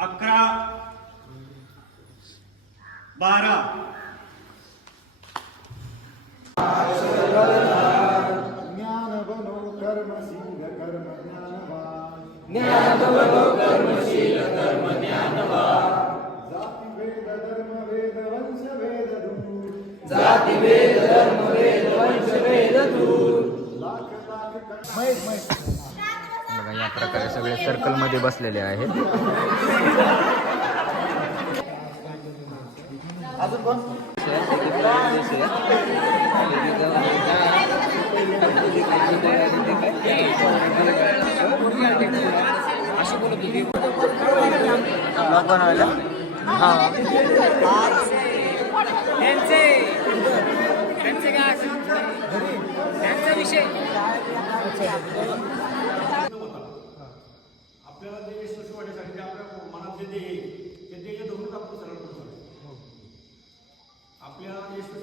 11 12 ज्ञान बनो कर्मशील कर्म ज्ञानवान ज्ञान बनो कर्मशील कर्म ज्ञानवान जाती वेद धर्म वेद वंश वेद दूर जाती वेद धर्म वेद वंश वेद दूर लाख लाख बघा या प्रकारे सगळे सर्कल मध्ये बसलेले आहेत. अजून कोण आपल्याला जे यशस्वी होण्यासाठी आपल्या मनात जे ध्येय आहे ते ध्येय धरून आपण सरळ करू शकतो. आपल्या यशस्वी